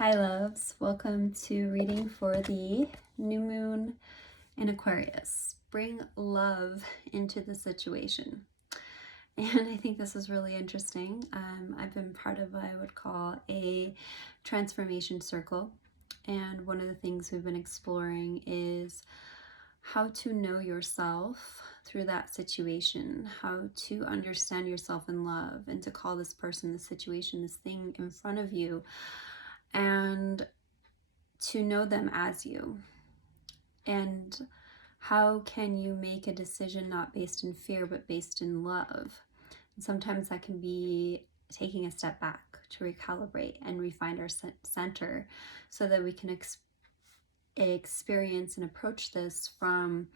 Hi loves, welcome to reading for the new moon in Aquarius. Bring love into the situation. And I think this is really interesting. I've been part of what I would call a transformation circle. And one of the things we've been exploring is how to know yourself through that situation, how to understand yourself in love, and to call this person, this situation, this thing in front of you, and to know them as you. And how can you make a decision not based in fear but based in love? And sometimes that can be taking a step back to recalibrate and refine our center so that we can experience and approach this from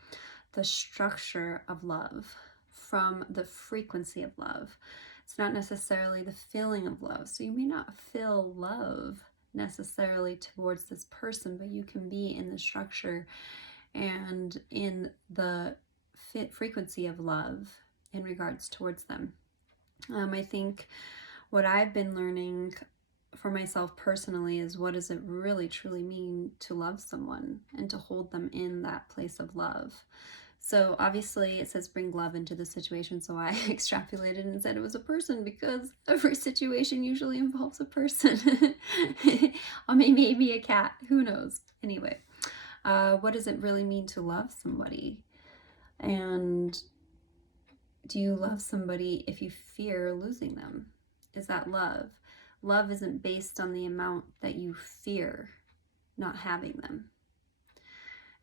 the structure of love, from the frequency of love. It's not necessarily the feeling of love. So you may not feel love necessarily towards this person, but you can be in the structure and in the frequency of love in regards towards them. I think what I've been learning for myself personally is, what does it really truly mean to love someone and to hold them in that place of love? So obviously it says bring love into the situation, so I extrapolated and said it was a person because every situation usually involves a person. Or maybe a cat, who knows? Anyway, what does it really mean to love somebody? And do you love somebody if you fear losing them? Is that love? Love isn't based on the amount that you fear not having them.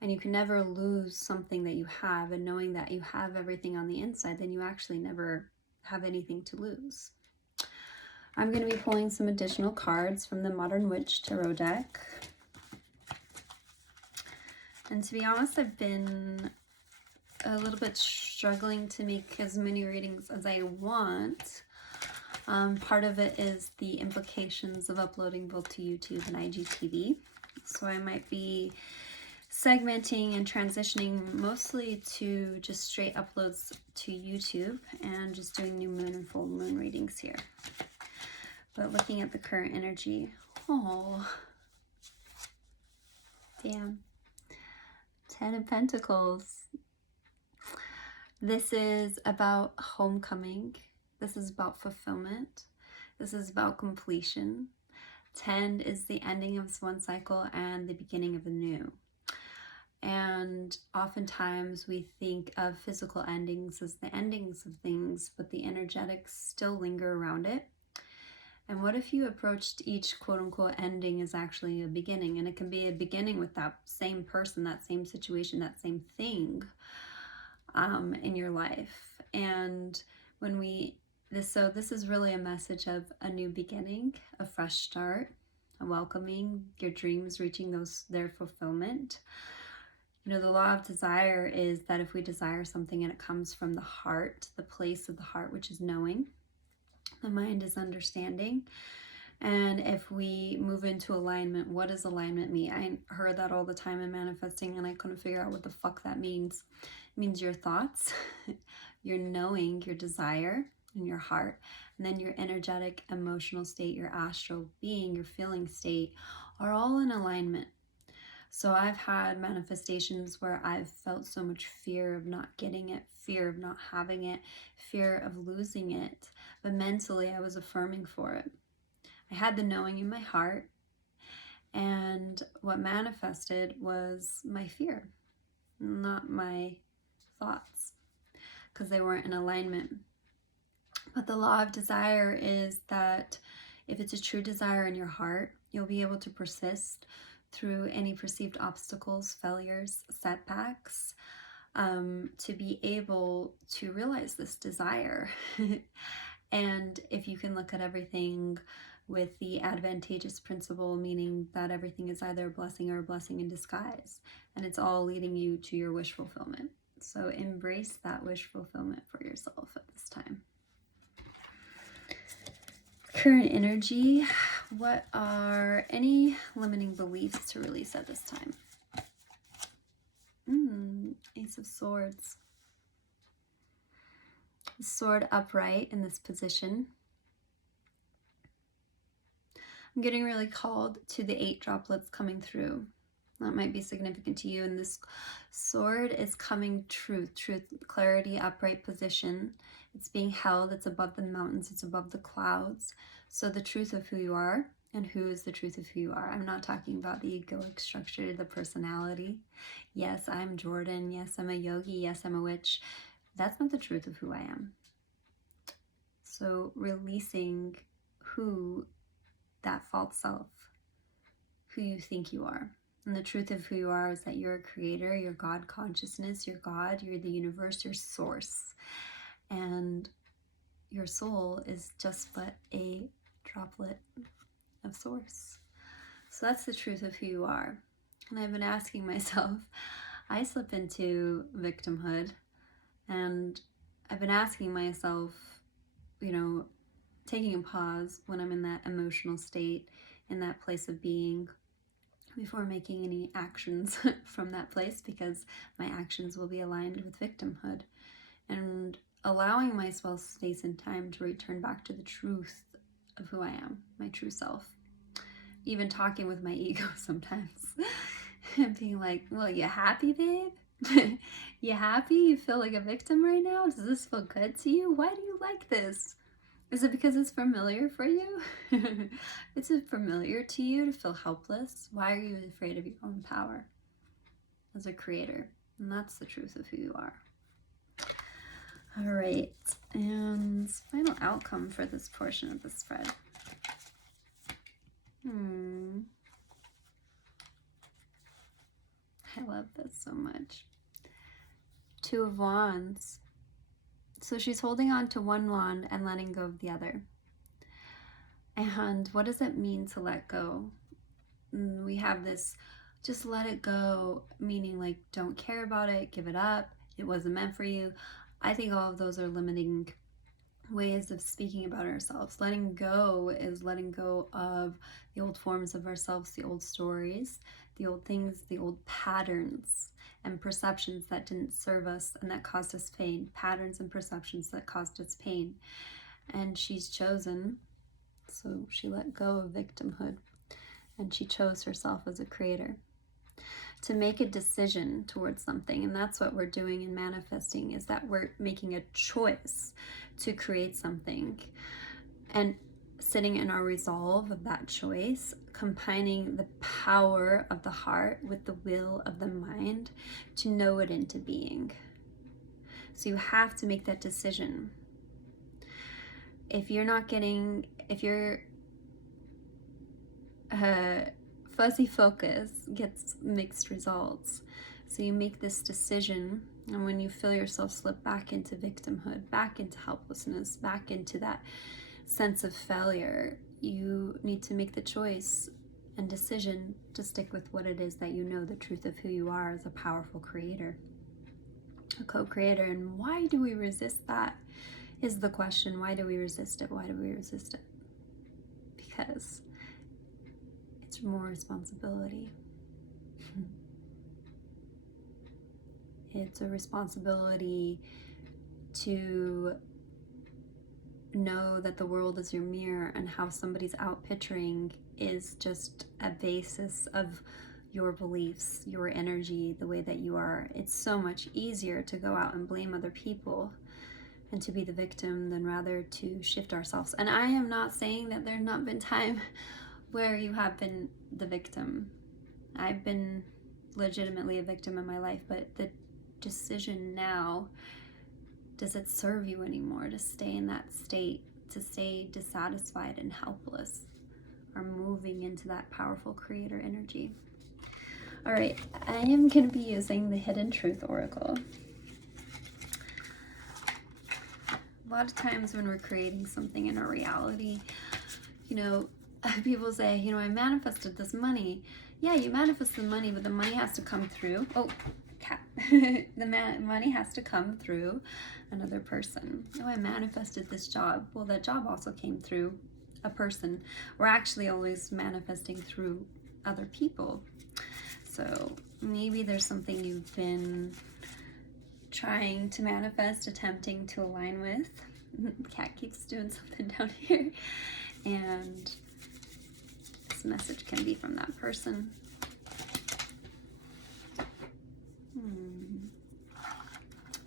And you can never lose something that you have, and knowing that you have everything on the inside, then you actually never have anything to lose. I'm going to be pulling some additional cards from the Modern Witch Tarot deck. And to be honest, I've been a little bit struggling to make as many readings as I want. Part of it is the implications of uploading both to YouTube and IGTV. So I might be segmenting and transitioning mostly to just straight uploads to YouTube and just doing new moon and full moon readings here. But looking at the current energy, oh, damn, 10 of Pentacles. This is about homecoming. This is about fulfillment. This is about completion. 10 is the ending of one cycle and the beginning of a new. And oftentimes we think of physical endings as the endings of things, but the energetics still linger around it. And what if you approached each quote-unquote ending as actually a beginning? And it can be a beginning with that same person, that same situation, that same thing in your life. And when this is really a message of a new beginning, a fresh start, a welcoming, your dreams reaching their fulfillment. You know, the law of desire is that if we desire something and it comes from the heart, the place of the heart, which is knowing, the mind is understanding. And if we move into alignment, what does alignment mean? I heard that all the time in manifesting and I couldn't figure out what the fuck that means. It means your thoughts, your knowing, your desire in your heart, and then your energetic, emotional state, your astral being, your feeling state are all in alignment. So I've had manifestations where I've felt so much fear of not getting it, fear of not having it, fear of losing it. But mentally, I was affirming for it. I had the knowing in my heart. And what manifested was my fear, not my thoughts, because they weren't in alignment. But the law of desire is that if it's a true desire in your heart, you'll be able to persist through any perceived obstacles, failures, setbacks, to be able to realize this desire. And if you can look at everything with the advantageous principle, meaning that everything is either a blessing or a blessing in disguise, and it's all leading you to your wish fulfillment. So embrace that wish fulfillment for yourself at this time. Current energy, what are any limiting beliefs to release at this time? Ace of Swords. Sword upright in this position. I'm getting really called to the 8 droplets coming through. That might be significant to you. And this sword is coming truth, clarity, upright position. It's being held. It's above the mountains. It's above the clouds. So the truth of who you are, and who is the truth of who you are. I'm not talking about the egoic structure, the personality. Yes, I'm Jordan. Yes, I'm a yogi. Yes, I'm a witch. That's not the truth of who I am. So releasing who that false self, who you think you are. And the truth of who you are is that you're a creator, you're God consciousness, you're God, you're the universe, you're source. And your soul is just but a droplet of source. So that's the truth of who you are. And I've been asking myself, I slip into victimhood, and I've been asking myself, you know, taking a pause when I'm in that emotional state, in that place of being, before making any actions from that place, because my actions will be aligned with victimhood, and allowing myself space and time to return back to the truth of who I am, my true self. Even talking with my ego sometimes and being like, well, you happy, babe? You happy? You feel like a victim right now? Does this feel good to you? Why do you like this? Is it because it's familiar for you? Is it familiar to you to feel helpless? Why are you afraid of your own power as a creator? And that's the truth of who you are. All right, and final outcome for this portion of the spread. I love this so much. 2 of Wands. So she's holding on to one wand and letting go of the other. And what does it mean to let go? We have this, just let it go, meaning like don't care about it, give it up, it wasn't meant for you. I think all of those are limiting ways of speaking about ourselves. Letting go is letting go of the old forms of ourselves, the old stories, the old things, the old patterns and perceptions that didn't serve us and that caused us pain. Patterns and perceptions that caused us pain. And she's chosen, so she let go of victimhood and she chose herself as a creator to make a decision towards something. And that's what we're doing in manifesting, is that we're making a choice to create something and sitting in our resolve of that choice, combining the power of the heart with the will of the mind to know it into being. So you have to make that decision. If you're fuzzy focus gets mixed results. So you make this decision, and when you feel yourself slip back into victimhood, back into helplessness, back into that sense of failure, you need to make the choice and decision to stick with what it is that you know, the truth of who you are as a powerful creator, a co-creator. And why do we resist that is the question. Why do we resist it? Why do we resist it? Because it's more responsibility. It's a responsibility to know that the world is your mirror, and how somebody's out picturing is just a basis of your beliefs, your energy, the way that you are. It's so much easier to go out and blame other people and to be the victim than rather to shift ourselves. And I am not saying that there's not been time where you have been the victim. I've been legitimately a victim in my life, but the decision now, does it serve you anymore to stay in that state, to stay dissatisfied and helpless, or moving into that powerful creator energy? All right, I am going to be using the Hidden Truth Oracle. A lot of times when we're creating something in our reality, people say, I manifested this money. Yeah, you manifest the money, but the money has to come through. Oh, cat. Money has to come through another person. Oh, I manifested this job. Well, that job also came through a person. We're actually always manifesting through other people. So maybe there's something you've been trying to manifest, attempting to align with. The cat keeps doing something down here. And this message can be from that person.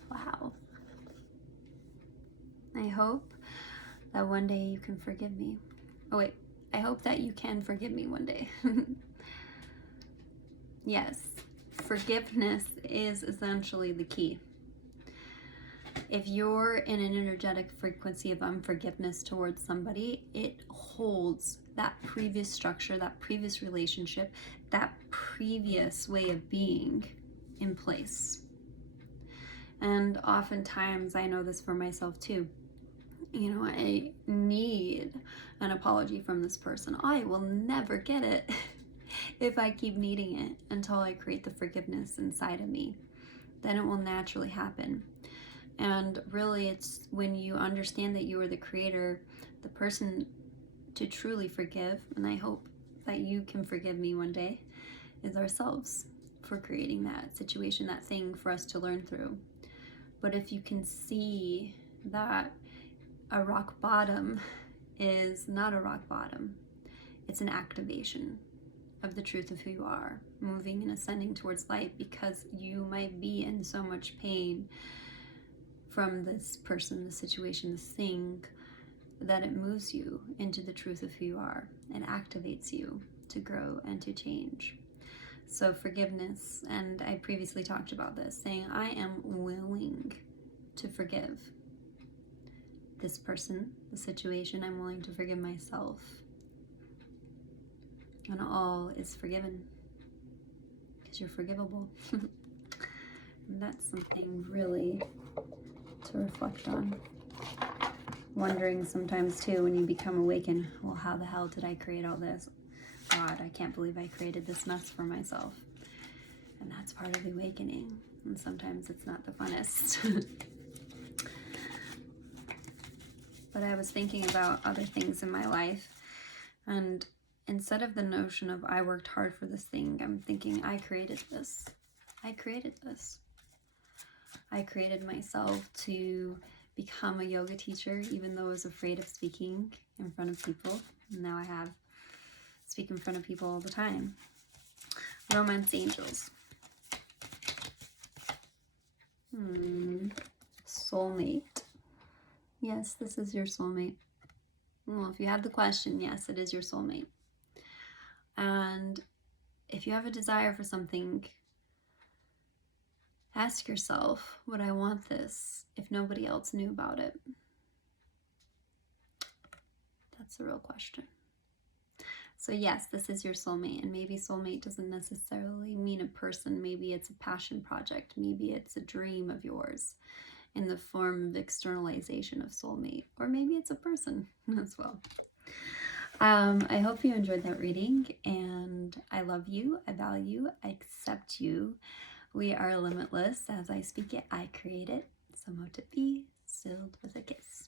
Wow. I hope that one day you can forgive me. Oh wait, I hope that you can forgive me one day. Yes, forgiveness is essentially the key. If you're in an energetic frequency of unforgiveness towards somebody, it holds that previous structure, that previous relationship, that previous way of being in place. And oftentimes, I know this for myself too, you know, I need an apology from this person. I will never get it if I keep needing it until I create the forgiveness inside of me. Then it will naturally happen. And really, it's when you understand that you are the creator, the person to truly forgive, and I hope that you can forgive me one day, is ourselves for creating that situation, that thing for us to learn through. But if you can see that a rock bottom is not a rock bottom, it's an activation of the truth of who you are, moving and ascending towards light, because you might be in so much pain from this person, this situation, this thing, that it moves you into the truth of who you are and activates you to grow and to change. So forgiveness, and I previously talked about this, saying I am willing to forgive this person, the situation. I'm willing to forgive myself, and all is forgiven because you're forgivable. And that's something really to reflect on. Wondering sometimes too, when you become awakened, well, how the hell did I create all this? God, I can't believe I created this mess for myself. And that's part of the awakening. And sometimes it's not the funnest. But I was thinking about other things in my life, and instead of the notion of I worked hard for this thing, I'm thinking I created this. I created this. I created myself to become a yoga teacher, even though I was afraid of speaking in front of people. And now I speak in front of people all the time. Romance angels. Soulmate. Yes, this is your soulmate. Well, if you have the question, yes, it is your soulmate. And if you have a desire for something, ask yourself, would I want this if nobody else knew about it? That's the real question. So yes, this is your soulmate, and maybe soulmate doesn't necessarily mean a person. Maybe it's a passion project. Maybe it's a dream of yours in the form of externalization of soulmate, or maybe it's a person as well. I hope you enjoyed that reading, and I love you, I value you, I accept you. We are limitless. As I speak it, I create it. So mote it be, sealed with a kiss.